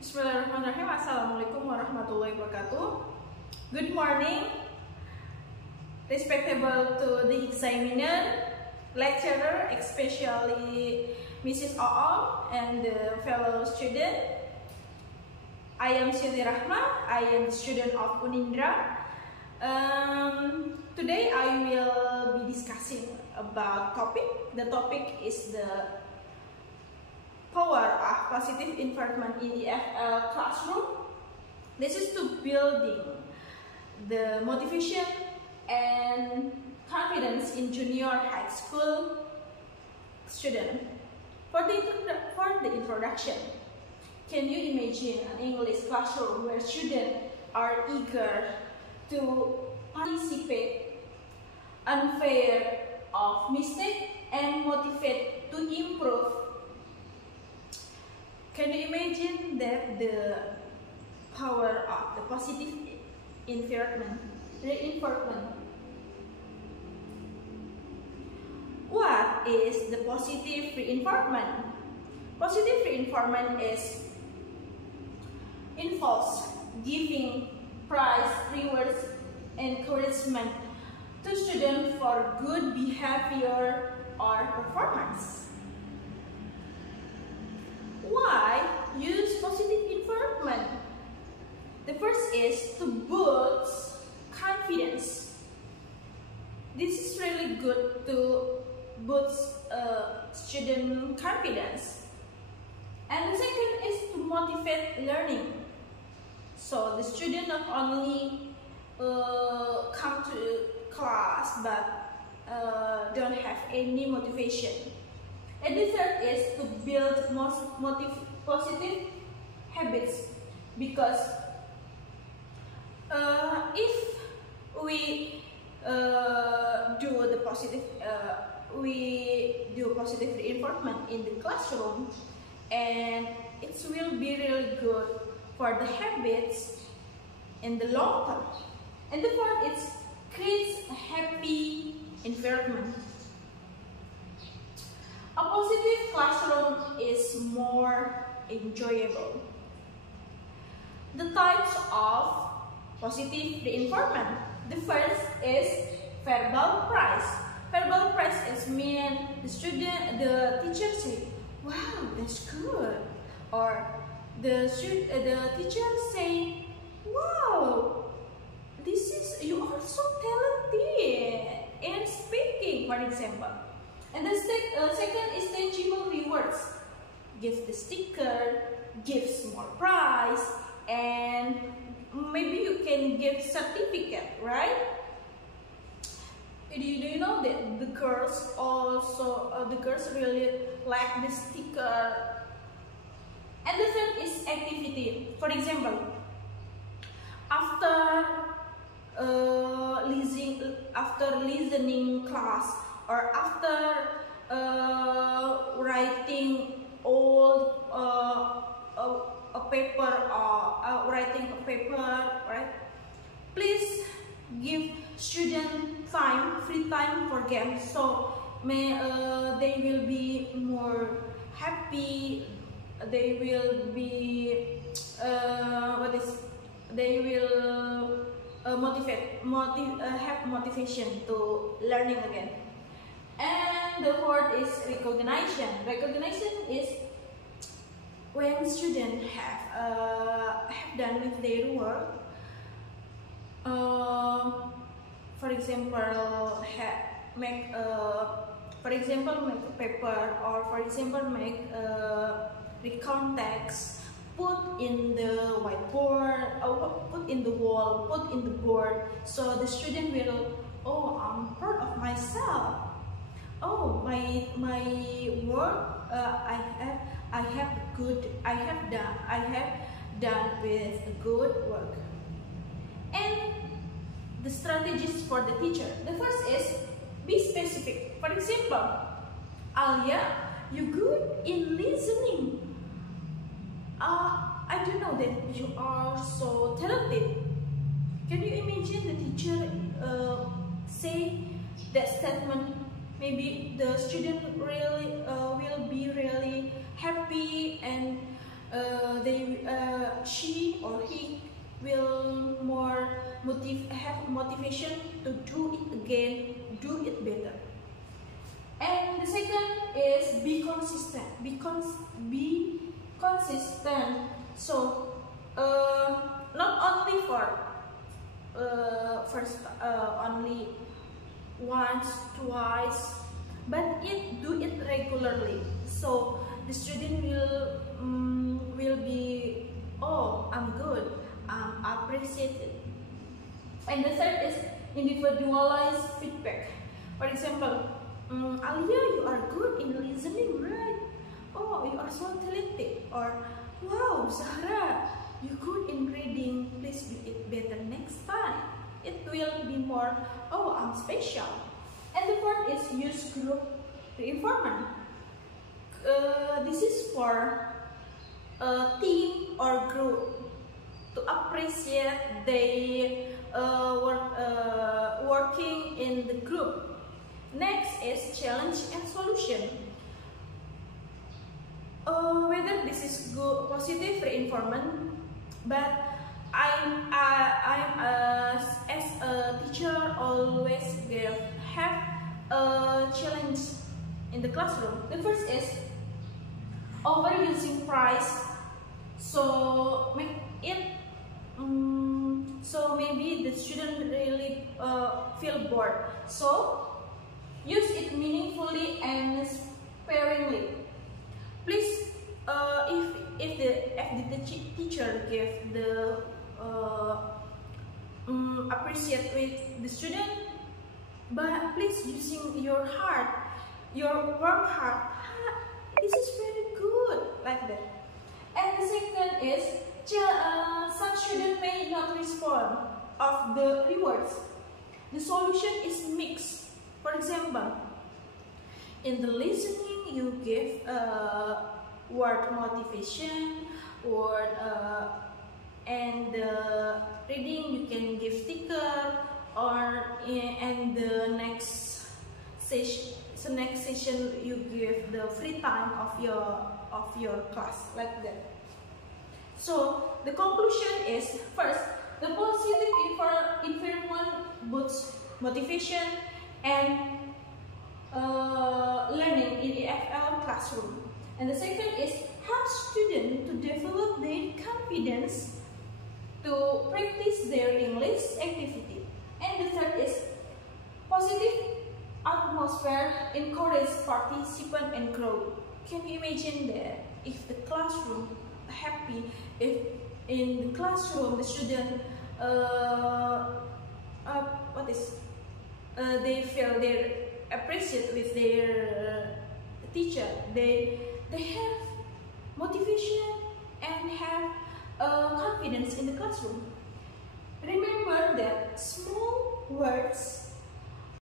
Bismillahirrahmanirrahim. Assalamualaikum warahmatullahi wabarakatuh. Good morning, respectable to the examiner, lecturer, especially Mrs. Oo and the fellow student. I am Siti Rahma. I am the student of Unindra. Today I will be discussing about topic. The topic is the power of positive environment in the EFL classroom. This is to building the motivation and confidence in junior high school student. For the introduction, can you imagine an English classroom where students are eager to participate, unaware of mistake, and motivate to improve? Can you imagine that the power of the positive environment, reinforcement? What is the positive reinforcement? Positive reinforcement involves giving prize, rewards, encouragement to students for good behavior or performance. Why use positive environment? The first is to boost confidence. This is really good to boost student confidence. And the second is to motivate learning. So the student not only come to class but don't have any motivation. And the third is to build positive habits, because if we do positive reinforcement in the classroom, and it will be really good for the habits in the long term. And the fourth is creates a happy environment. A positive classroom is more enjoyable. The types of positive reinforcement. The first is verbal praise. Verbal praise is mean the teacher say, "Wow, that's good," or the teacher say, "Wow, you are so talented in speaking," for example. And the second is tangible rewards. Give the sticker, give small prize, and maybe you can give certificate, right? Do you know that the girls really like the sticker? And the third is activity. For example, after listening class, or after writing a paper, right? Please give student free time for games, so they will be more happy. They will be have motivation to learning again. And the fourth is recognition. Recognition is when students have done with their work. For example, make a paper, or for example make recount text, put in the whiteboard, or put in the wall, put in the board, so the student will, "Oh, I'm proud of myself. Oh, my work, I have done with good work." And the strategies for the teacher. The first is be specific. For example, "Alia, you good in listening. I don't know that you are so talented." Can you imagine the teacher say that statement? Maybe the student really will be really happy and she or he will have motivation to do it again, do it better. And the second is be consistent. Be consistent. So not only for only once, twice, but do it regularly. So the student will be, oh, I'm good, I'm appreciated. And the third is individualized feedback. For example, Alia, you are good in listening, right? Oh, you are so talented. Or, wow, Zahra, you good in reading. Please do it better next time. It will be more, oh, I'm special. And the fourth is use group reinforcement. This is for a team or group to appreciate they working in the group. Next is challenge and solution. Whether this is good, positive reinforcement, but I'm as a teacher always have a challenge in the classroom. The first is overusing price, so make it so maybe the student really feel bored. So use it meaningfully and sparingly. Please, if the teacher give the appreciate with the student, but please using your heart, your warm heart. This is very good, like that. And the second is some students may not respond of the rewards. The solution is mixed. For example, in the listening, you give word motivation, and the reading you can give sticker, or and the next session you give the free time of your class, like that. So the conclusion is, first, the positive environment boosts motivation and learning in the EFL classroom. And the second is help students to develop their confidence to practice their English activity. And the third is positive atmosphere encourage participant and growth. Can you imagine that if the classroom happy, if in the classroom the student they feel they appreciate with their teacher, they have motivation and have confidence in the classroom. Remember that small words